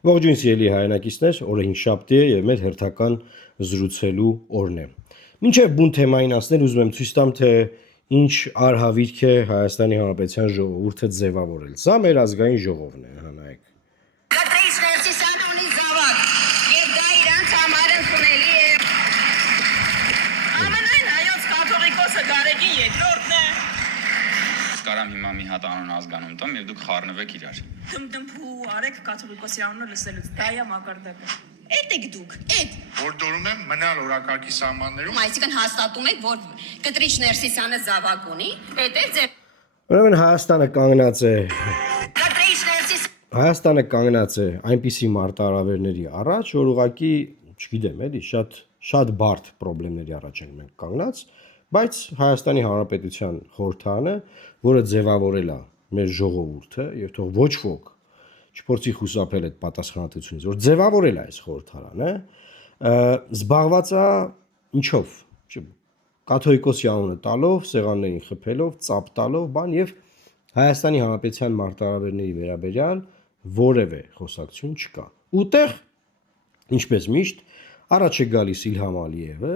Ողջույն սիրելի հայրենակիցներ, օրը 5 շաբթի է եւ մեր հերթական զրուցելու օրն է։ Մինչեւ բուն թեմային ասնել ուզում եմ ցույց տամ, թե ինչ արհավիրք է Հայաստանի Հանրապետության ժողովուրդը ձևավորել։ Սա մեր ազգային ժողովն է, հանայք։ Եվ դա իրանց համար ընդունելի է։ Ամենայն հայոց կաթողիկոսը Գարեգին երկրորդն է։ Կարամ հիմա մի հատ անուն ազգանուն տամ եւ դուք խառնվեք իրար։ Դմդմփու արեք կաթողիկոսի անունը լսելուց, դա է մակարդակը։ Էդ եք դուք, էդ։ Որտորում եմ մնալ օրակարգի սահմաններում։ Այսինքն հաստատում եք, որ Կտրիչ Ներսիսյանը զավակ ունի, էդ է ձեր։ Ուրեմն Հայաստանը կանգնած է Կտրիչ Ներսիս Հայաստանը կանգնած է այնպիսի մարտահրավերների առաջ, որ ուղղակի, չգիտեմ, էլի շատ բարդ խնդիրների առաջ ենք մենք կանգնած, բայց Հայաստանի Հանրապետության խորհրդարանը, որը ձևավորել է մեր ժողովուրդը, եւ թող ոչ ոք չփորձի խուսափել այդ պատասխանատվությունից, որ ձևավորել է այս խորհրդարանը, զբաղված է ինչով, կաթողիկոսի անունը տալով, սեղաններին խփելով, ծապ տալով, բան եւ Հայաստանի Հանրապետության մարտահրավերների վերաբերյալ որևէ խոսակցություն չկա։ Ուտեղ, ինչպես միշտ, առաջ է գալիս Իլհամ Ալիևը,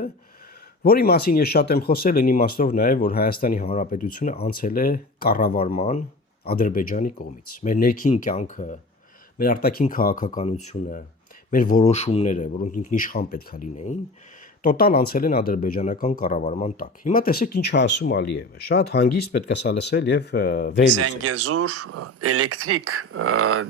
որի մասին ես շատ եմ խոսել, այն իմաստով նաև, որ Հայաստանի Հանրապետությունը անցել է կառավարման Ադրբեջանի կողմից։ Մեր ներքին կյանքը, մեր արտաքին քաղաքականությունը, մեր որոշումները, որոնք ինքնիշխան պետք է լինեին, տոտալ անցել են ադրբեջանական կառավարման տակ։ Հիմա տեսեք ինչ է ասում Ալիևը։ Շատ հանգիստ պետք է սա լսել եւ վերլուծել։ Զենգեզուր էլեկտրիկ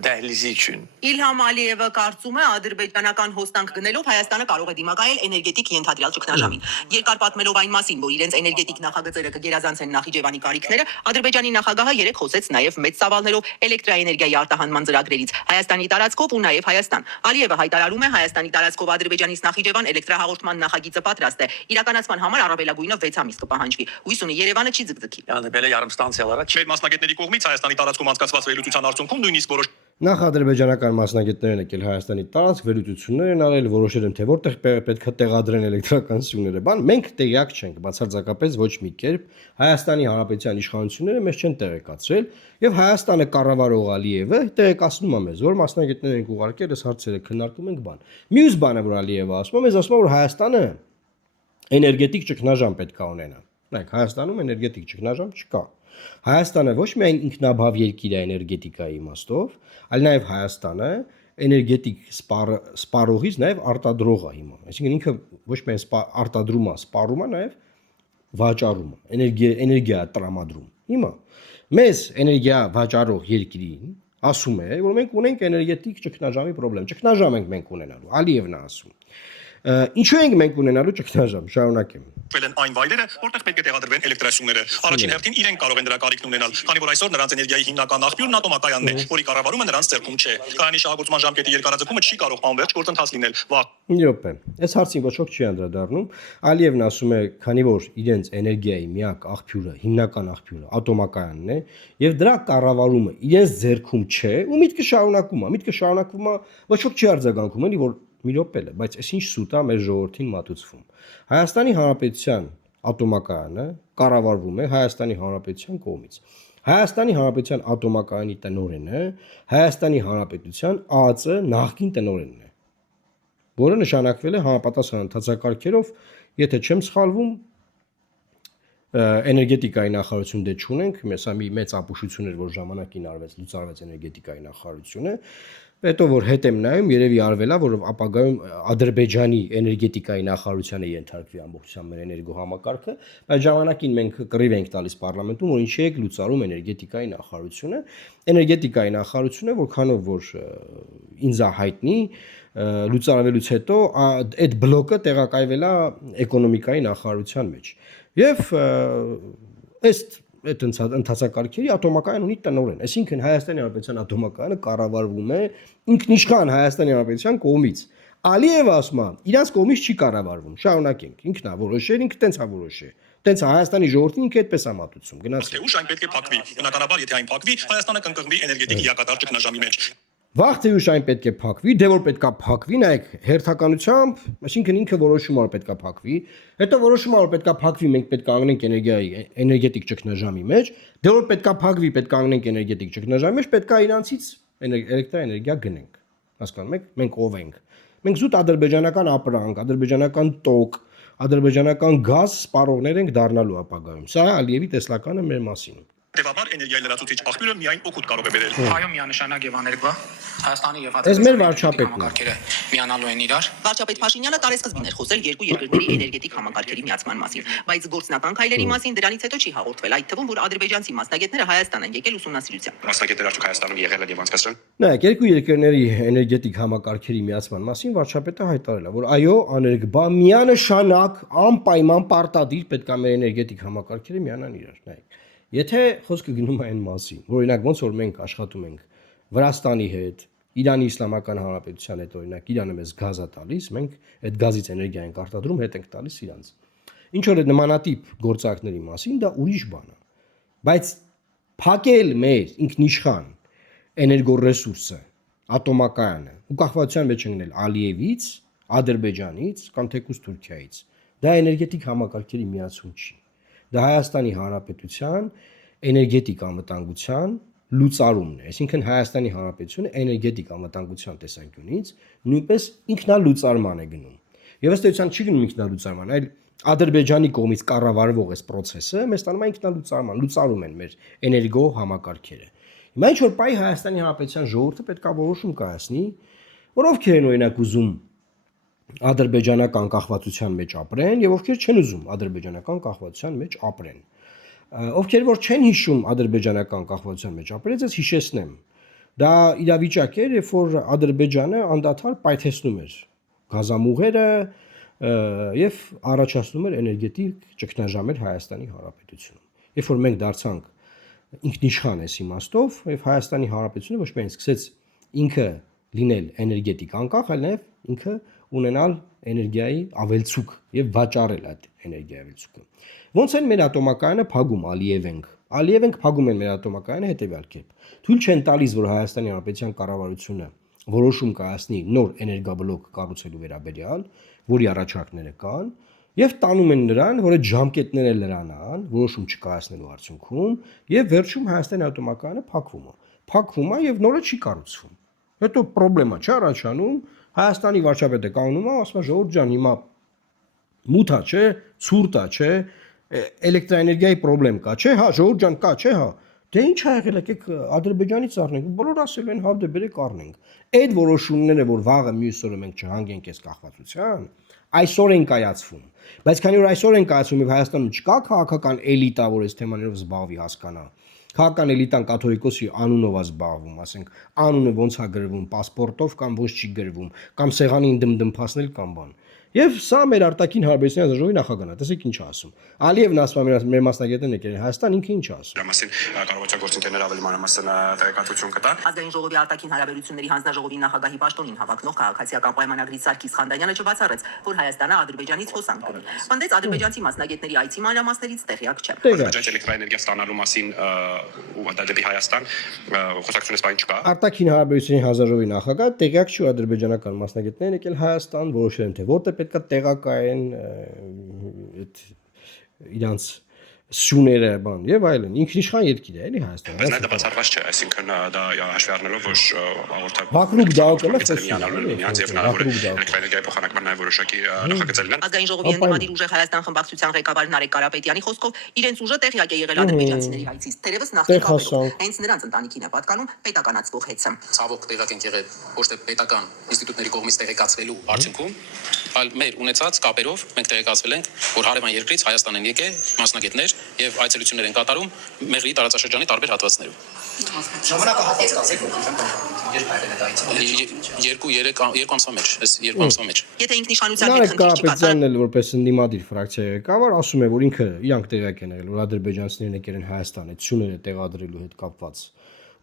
դահլիզի üçün Իլհամ Ալիևը կարծում է ադրբեջանական հոսանք գնելով Հայաստանը կարող է դիմակայել էներգետիկ ենթադրյալ ճգնաժամին։ Երկար պատմելով այն մասին, որ իրենց էներգետիկ նախագծերը կգերազանցեն Նախիջևանի կարիքները, Ադրբեջանի նախագահը երեք խոսեց նաև մեծ ծավալներով էլեկտրաէներգիայի արտահանման ծրագրերից Հայաստանի տարածքով ու նաև Հայաստան։ Ալիևը հայտարարում է Հայաստանի տարածքով Ադրբեջանից Նախիջևան էլեկտրահաղորդման նախագիծը պատրաստ է։ Իրականացման համար առավելագույնը 6 ամիս կպահանջվի։ Հույս ունի Երևանը չի ձգձգի։ Յանեբելը yarımstansiyalara Մեր մասնագետների կողմից Հայաստանի տարածքում անցկացված վերլուծության արդյունքում նույնիսկ որոշ Նախ ադրբեջանական մասնագետներ են եկել Հայաստանի տարածք, վերլուծություններ են արել, որոշել են թե որտեղ պետք է տեղադրեն էլեկտրական սյուները։ Բան մենք տեղյակ չենք, բացարձակապես ոչ մի կերպ Հայաստանի Հանրապետության իշխանությունները մեզ չեն տեղեկացրել, եւ Հայաստանը կառավարող Ալիևը տեղեկացնում է մեզ, որ մասնագետներ են ուղարկել, այս հարցերը քննարկում ենք բան։ Մյուս բանը, որ Ալիևը ասում է, մեզ ասում է, որ Հայաստանը էներգետիկ ճգնաժամ պետք է ունենա։ Նայեք, Հայաստանում էներգետիկ ճգնաժամ չկա։ Հայաստանը ոչ միայն ինքնաբավ երկիր է էներգետիկայի իմաստով, այլ նաև Հայաստանը էներգետիկ սպառողից նաև արտադրող է հիմա։ Այսինքն ինքը ոչ միայն արտադրում է, սպառում է, նաև վաճառում է, էներգիա տրամադրում։ Հիմա մեզ էներգիա վաճառող երկրին ասում է, որ մենք ունենք էներգետիկ ճգնաժամի խնդրեմ։ Ճգնաժամ ենք մենք ունենալու, Ալիևն է ասում։ Ինչու ենք մենք ունենալու ճգնաժամ, շարունակեմ։ ել են այն վայրերը, որտեղ պետք է տեղադրվեն էլեկտրասյուները։ Առաջին հերթին իրենք կարող են դրա կարիքն ունենալ, քանի որ այսօր նրանց էներգիայի հիմնական աղբյուրն ատոմակայանն է, որի կառավարումը նրանց ձեռքում չէ։ Քանի շահագործման ժամկետի երկարաձգումը չի կարող անվերջ գործընթաց լինել։ Յոպե, այս հարցին ոչ ոք չի անդրադառնում։ Ալիևն ասում է, քանի որ իրենց էներգիայի միակ աղբյուրը, հիմնական աղբյուրը ատոմակայանն է, եւ դրա կառավարումը իրենց ձեռքում չէ, ու միտքը շարունակվում է, ոչ ոք չի արձագանքում, էլի որ մի րոպե, բայց այս ինչ սուտ է մեր ժողովրդին մատուցվում։ Հայաստանի Հանրապետության ատոմակայանը կառավարվում է Հայաստանի Հանրապետության կողմից։ Հայաստանի Հանրապետության ատոմակայանի տնօրենը Հայաստանի Հանրապետության ԱԱԾ նախկին տնօրենն է, որը նշանակվել է համապատասխան ընթացակարգերով, եթե չեմ սխալվում, էներգետիկայի նախարարություն դե չունենք, սա մի մեծ ապուշություն էր, որ ժամանակին լուծարվեց էներգետիկայի նախարարությունը, հետո որ հետ եմ նայում, երևի արվել է, որ ապագայում Ադրբեջանի էներգետիկայի նախարարությանը ենթարկվի ամբողջությամբ մեր էներգոհամակարգը, բայց ժամանակին մենք կռիվ ենք տալիս պարլամենտում, որ ինչի եք լուծարում էներգետիկայի նախարարությունը, որքանով որ ինձ է հայտնի, լուծարվելուց հետո այդ բլոկը տեղակայվել է էկոնոմիկայի նախարարության մեջ։ Եվ այդ ընթացակարգերի ատոմակայան ունի տնօրեն, այսինքն Հայաստանի Հանրապետության ատոմակայանը կառավարվում է ինքնիշխան Հայաստանի Հանրապետության կողմից։ Ալիևը ասում է, իրանց կողմից չի կառավարվում, շարունակենք, ինքն է որոշել, ինքը տենց է որոշել։ Տենց է Հայաստանի ժողովրդին ինքը այդպես է մատուցում, գնացեք։ Թե ուշ այն պետք է փակվի։ Բնականաբար, եթե այն փակվի, Հայաստանը կընկղմի էներգետիկ լիակատար ճգնաժամի մեջ։ Վաղ թե ուշ այն պետք է փակվի, դե որ պետքա փակվի, նայեք, հերթականությամբ, այսինքն ինքը որոշում որ պետքա փակվի, հետո որոշում որ պետքա փակվի, մենք պետք է անգնենք էներգետիկ ճգնաժամի մեջ, դե որ պետքա փակվի, պետք է անգնենք էներգետիկ ճգնաժամի մեջ, պետքա իրանցից էլեկտրաէներգիա գնենք։ հասկանում եք, մենք ով ենք։ Մենք զուտ ադրբեջանական ապրանք, ադրբեջանական տոկ, ադրբեջանական գազ սպառողներ ենք դառնալու ապագայում։ Սա Ալիևի տեսլականը մեր մասին։ Հետևաբար էներգիայի լրացուցիչ աղբյուրը միայն օգուտ կարող է բերել։ Այո, միանշանակ եւ աներկբա Հայաստանի եւ Այս մեր վարչապետն է։ համակարգերը միանալու են իրար։ Վարչապետ Փաշինյանը տարեսկզբին էր խոսել երկու երկրների էներգետիկ համակարգերի միացման մասին, բայց գործնական քայլերի մասին դրանից հետո չի հաղորդվել, այդ թվում որ ադրբեջանցի մասնագետները Հայաստան են եկել ուսումնասիրության։ Մասնագետներ արդյոք Հայաստանում եղել են եւ անցկացրել։ Նայեք, երկու երկրների էներգետիկ համակարգերի միացման մասին վարչապետը հայտարարել է, որ այո, աներկբա միանշանակ անպայման պարտադիր պետք է մեր էներգետիկ համակարգերը միանան իրար։ Նայեք, եթե խոսքը գնում է այն մասին, որ օրինակ ոնց որ մենք աշխատում ենք Վրաստանի հետ, Իրանի Իսլամական Հանրապետության հետ օրինակ Իրանը մեզ գազ է տալիս, մենք այդ գազից էներգիա ենք արտադրում, հետ ենք տալիս իրանց։ Ինչ որ նմանատիպ գործարքների մասին դա ուրիշ բան է։ Բայց փակել մեր ինքնիշխան էներգոռեսուրսը, ատոմակայանը ու կախվածության մեջ ընկնել Ալիևից, Ադրբեջանից կամ թեկուզ Թուրքիայից, դա էներգետիկ համակարգերի միացում չի։ Դա Հայաստանի Հանրապետության էներգետիկ անվտանգության լուծարումն է, այսինքն Հայաստանի Հանրապետությունը էներգետիկ անվտանգության տեսանկյունից նույնպես ինքնալուծարման է գնում։ Եվ ըստ էության չի գնում ինքնալուծարման, այլ Ադրբեջանի կողմից կառավարվող այս process-ը մեզ տանում է ինքնալուծարման, լուծարում են մեր էներգո համակարգերը։ Հիմա ինչ որ պայ Հայաստանի Հանրապետության ժողովուրդը պետք է որոշում կայացնի, որ ովքեր են օրինակ ուզում ադրբեջանական կախվածության մեջ ապրեն եւ ովքեր չեն ուզում ադրբեջանական կախվածության մեջ ապրեն։ Ովքեր որ չեն հիշում ադրբեջանական կախվածության մեջ ապրել, ես հիշեցնեմ։ Դա իրավիճակ էր, երբ որ Ադրբեջանը անդադար պայթեցնում էր գազամուղերը եւ առաջացնում էր էներգետիկ ճգնաժամեր Հայաստանի Հանրապետությունում։ Երբ որ մենք դարձանք ինքնիշխան այս իմաստով եւ Հայաստանի Հանրապետությունը ոչ միայն սկսեց ինքը լինել էներգետիկ անկախ, այլ նաեւ ինքը ունենալ էներգիայի ավելցուկ եւ վաճառել այդ էներգիայի ավելցուկը։ Ոնց են մեր ատոմակայանը փակում Ալիևենք փակում են մեր ատոմակայանը հետեւյալ կերպ։ Թույլ չեն տալիս, որ Հայաստանի Հանրապետության կառավարությունը որոշում կայացնի նոր էներգաբլոկ կառուցելու վերաբերյալ, որի առաջարկները կան, եւ տանում են նրան, որ այդ ժամկետները լրանան, որոշում չկայացնելու արդյունքում, եւ վերջում Հայաստանի ատոմակայանը փակվում է եւ նորը չի կառուցվում։ Հետո խնդրեմա չի առաջանում, Հայաստանի վարչապետը կանգնում է, ասում է ժողովուրդ ջան, հիմա մութա չէ, ցուրտա չէ, էլեկտրաէներգիայի խնդրեմ կա, չէ, հա, ժողովուրդ ջան, կա, չէ, հա։ Դե ինչ ա եղել, եկեք Ադրբեջանից առնենք, բոլորը ասել են, հա, դե բերեք առնենք։ Այդ որոշումները, որ վաղը մյուս օրը մենք չհանգենք այս կախվածության, այսօր են կայացվում։ Բայց քանի որ այսօր են կայացվում եւ Հայաստանում չկա քաղաքական էլիտա, որ այս թեմաներով զբաղվի, հասկանա։ Քաղաքական էլիտան կաթողիկոսի անունով է զբաղվում, ասենք, անունը ոնց է գրվում, паспортով կամ ոնց չի գրվում, կամ սեղանին դմդմփացնել կամ բան։ Եվ սա մեր արտաքին հարաբերությունների ազգաժողովի նախագահն է, տեսեք ինչ ասում։ Ալիևն ասում է մեր մասնագետներն եկել են Հայաստան, ինքը ինչ ասում։ Դրա մասին կառավարության գործընկերները ավելի մանրամասն տեղեկատվություն կտան։ Ազգային ժողովի արտաքին հարաբերությունների հանձնաժողովի նախագահի պաշտոնին հավակնող քաղաքացիական պայմանագրի Սարգիս Խանդանյանը չբացառեց, որ Հայաստանը Ադրբեջանից հոսանք կունի։ Պնդեց ադրբեջանցի մասնագետների այցի մանրամասներից տեղյակ չէ։ Ադրբեջանի էլեկտրաէներգիա ստանալու մասին ու դա դեպի Հայաստան խոսակցությունից բան չկա։ Արտաքին հարաբերությունների հանձնաժողովի նախագահ տեղյակ չի ադրբեջանական մասնագետներն եկել Հայաստան, որոշել են թե որտեղ պետք է տեղակայեն այդ իրանց սյուները բան եւ այլն ինքնիշխան երկիր է էլի Հայաստանը։ Բայց դա բացառված չէ, այսինքն դա հաշվի առնելով որ հաղորդակ Բաքրուկ դահոկը էլեկտրաէներգիայի փոխանակման նաև որոշակի նախագծեր կան։ Ազգային ժողովի ընդդիմադիր ուժեղ Հայաստան խմբակցության ղեկավար Նարեկ Կարապետյանի խոսքով իրենց ուժը տեղյակ է եղել ադրբեջանցիների հայցից։ Թերևս նախնի կապերով հենց նրանց ընտանիքին է պատկանում պետականացվող հեծը։ Ցավոք տեղակ են եղել ոչ թե պետական ինստիտուտների կողմից տեղեկացվելու արդյունքում, այլ մեր ունեցած կապերով մենք տեղեկացվել ենք, որ հարևան երկրից Հայաստան են եկել մասնագետներ եւ այցելություններ են կատարում Մեղրի տարածաշրջանի տարբեր հատվածներում։ Ժամանակահատված կասեք, երբ եղել է դա այցելություն։ 2 ամսվա մեջ, այս 2 ամսվա մեջ։ Եթե ինքնիշխանության Նարեկ հետ խնդիր չի Կարապետյանն էլ որպես ընդդիմադիր ֆրակցիայի ղեկավար ասում է, որ ինքը իրանք տեղյակ են եղել, որ ադրբեջանցիներն եկել են Հայաստան, այդ սյուները տեղադրելու հետ կապված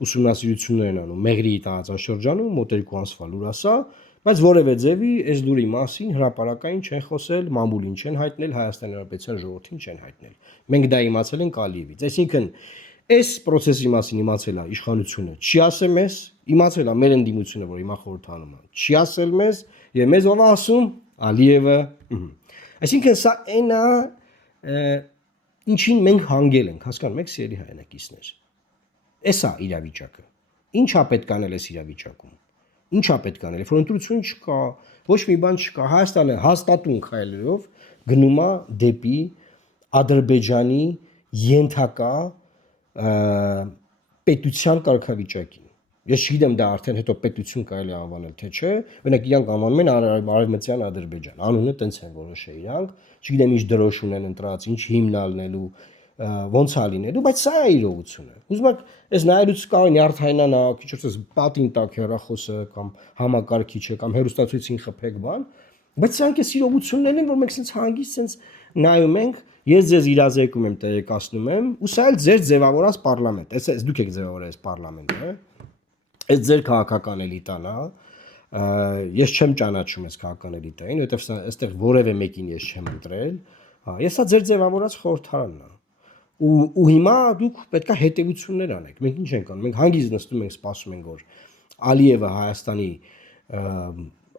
ուսումնասիրություններ են անում Մեղրի տարածաշրջանում, մոտ 2 ամսվա լուր ասա, բայց որևէ ձևի այս լուրի մասին հրապարակային չեն խոսել, մամուլին չեն հայտնել, Հայաստանի Հանրապետության ժողովրդին չեն հայտնել։ Մենք դա իմացել ենք Ալիևից։ Այսինքն այս process-ի մասին իմացել է իշխանությունը, չի ասել մեզ, իմացել է մեր ընդդիմությունը, որ հիմա խորհրդանում է, չի ասել մեզ, եւ մեզ ով է ասում Ալիևը։ Այսինքն սա այն է, ինչին մենք հանգել ենք, հասկանում եք, սիրելի հայրենակիցներ։ Էսա իրավիճակը։ Ինչա պետք անել այս իրավիճակում։ Ինչա պետք անել, երբ որ ընտրություն չկա, ոչ մի բան չկա, Հայաստանը հաստատուն քայլերով գնում է դեպի Ադրբեջանի ենթակա պետության կարգավիճակին։ Ես չգիտեմ դա արդեն հետո պետություն կարելի է անվանել թե չէ, օրինակ իրանք անվանում են Արևմտյան Ադրբեջան, անունը տենց են որոշել իրանք, չգիտեմ ինչ դրոշ ունեն ընտրած, ինչ հիմն ալնելու, ոնց է լինելու, բայց սա է իրողությունը։ Ուզում եք այս նայելուց կարող նյարդայնանա, քիչ ուշ պատին տակ հեռախոսը կամ համակարգիչը կամ հեռուստացույցին խփեք բան, բայց սրանք էս իրողություններն են, որ մենք sense հանգիստ sense նայում ենք, ես ձեզ իրազեկում եմ, տեղեկացնում եմ, ու սա էլ ձեր ձևավորած պարլամենտ, այս դուք եք ձևավորել այս պարլամենտը, այս ձեր քաղաքական էլիտան է, ես չեմ ճանաչում այս քաղաքական էլիտային, որովհետև այստեղ որևէ մեկին ես չեմ ընտրել, ես սա ձեր ձևավորած խորհրդարանն է։ Ու հիմա դուք պետքա հետևություններ անեք։ Մենք ինչ ենք անում։ Մենք հանգիստ նստում ենք, սպասում ենք, որ Ալիևը Հայաստանի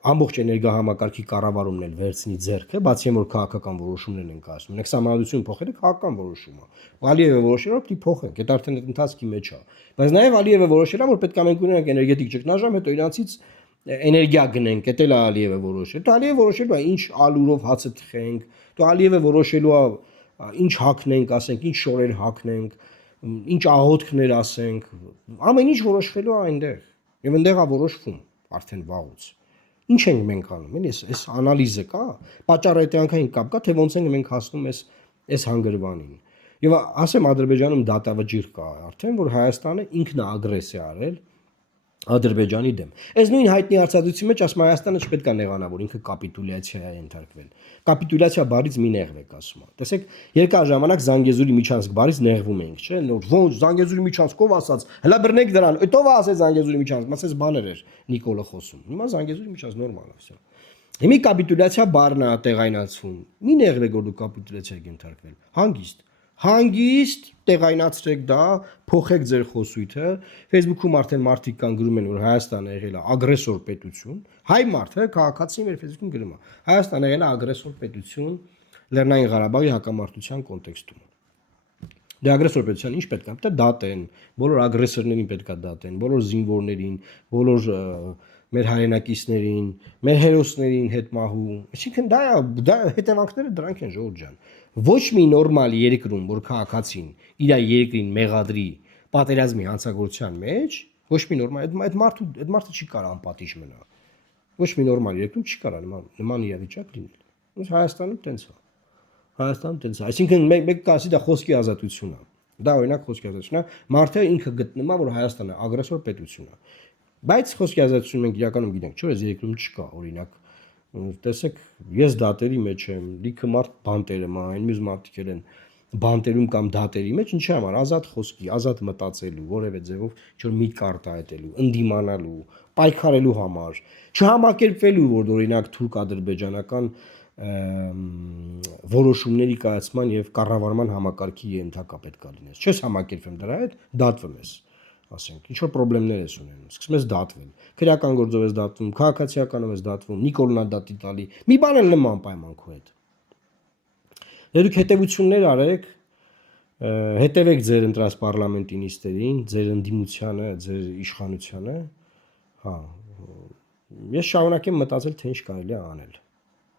ամբողջ էներգահամակարգի կառավարումն էլ վերցնի ձեռքը, բացի այն որ քաղաքական որոշումներ են կայացնում։ Մենք սահմանադրություն փոխելը քաղաքական որոշում է։ Ալիևը որոշել է, որ պետք է փոխենք, դա արդեն ընթացքի մեջ է։ Բայց նաև Ալիևը որոշել է, որ պետք է մենք ունենանք էներգետիկ ճգնաժամ, հետո իրանցից էներգիա գնենք, դա էլ Ալիևը որոշել։ Դա Ալիևը որոշելու է ինչ ալուրով հացը թխենք, դա Ալիևը որոշելու է ինչ հակնենք, ասենք, ինչ շորեր հակնենք, ինչ աղոթքներ ասենք, ամեն ինչ որոշվելու է այնտեղ։ Եվ այնտեղ է որոշվում արդեն վաղուց։ Ինչ ենք մենք անում, էլի այս անալիզը կա, պատճառատյանքային կապ կա, թե ոնց ենք մենք հասնում այս հանգրվանին։ Եվ ասեմ Ադրբեջանում դատավճիռ կա արդեն, որ Հայաստանը ինքն է ագրեսիա արել Ադրբեջանի դեմ։ Այս նույն հայտնի հարցադրության մեջ ասում Հայաստանը չպետք է նեղանա, որ ինքը կապիտուլյացիա է ենթարկվել։ Կապիտուլյացիա բառից մի նեղվեք ասում։ Տեսեք, երկար ժամանակ Զանգեզուրի միջանցք բառից նեղվում էինք, չէ՞, ոնց Զանգեզուրի միջանցքով ասած, հələ բռնեք դրան, ըտով ասեց Զանգեզուրի միջանցք, ասես բաներ էր Նիկոլը խոսում։ Հիմա Զանգեզուրի միջանցք նորմալ է, վсё։ Հիմա կապիտուլյացիա բառն է տեղայնացվում։ Մի նեղվեք, որ դու կապիտուլյացիա եք ենթարկվել։ Հանգիստ տեղայնացրեք դա, փոխեք ձեր խոսույթը։ Facebook-ում արդեն մարդիկ կան գրում են, որ Հայաստանը եղել է ագրեսոր պետություն։ Հայ մարդը քաղաքացի մեր Facebook-ում գրում է. Հայաստանը եղել է ագրեսոր պետություն Լեռնային Ղարաբաղի հակամարտության կոնտեքստում։ Դե ագրեսոր պետության ինչ պետք է, պետք է դատեն, բոլոր ագրեսորներին պետք է դատեն, բոլոր զինվորներին, բոլոր մեր հայրենակիցներին, մեր հերոսներին հետմահու։ Այսինքն դա հետևանքները դրանք են ժողովուրդ ջան։ Ոչ մի նորմալ երկրում, որ քաղաքացին իր երկրին մեղադրի պատերազմի հանցագործության մեջ, ոչ մի նորմալ այդ մարդը չի կարող անպատիժ մնալ։ Ոչ մի նորմալ երկրում չի կարող նման իրավիճակ լինել։ Հայաստանում տենց է։ Հայաստանում տենց է։ Այսինքն մեկ կասի դա խոսքի ազատություն է։ Դա օրինակ խոսքի ազատություն է։ Մարդը ինքը գտնում է, որ Հայաստանը ագրեսոր պետություն է։ Բայց խոսքի ազատություն մենք իրականում գիտենք, չէ՞, այս երկրում չկա, օրինակ տեսեք, ես դատերի մեջ եմ, լիքը մարդ բանտերում է, այն մյուս մարդիկ են բանտերում կամ դատերի մեջ, ինչի համար ազատ խոսքի, ազատ մտածելու, որևէ ձևով ինչ-որ միտք արտահայտելու, ընդդիմանալու, պայքարելու համար, չհամակերպվելու, որ օրինակ թուրք-ադրբեջանական որոշումների կայացման եւ կառավարման համակարգի ենթակա պետք է լինես։ Չես համակերպվում դրա հետ, դատվում ես, ասենք, ինչ որ խնդիրներ ես ունենում, սկսում ես դատվել, քրեական գործով ես դատվում, քաղաքացիականով ես դատվում, Նիկոլնա դատի տալի, մի բան էլ նման պայման քո հետ։ Դե դուք հետևություններ արեք, հետևեք ձեր ընտրած պարլամենտի նիստերին, ձեր ընդդիմությանը, ձեր իշխանությանը, հա, ես շարունակեմ մտածել, թե ինչ կարելի է անել։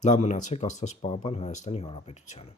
Լավ մնացեք, Աստված պահապան Հայաստանի Հանրապետությանը։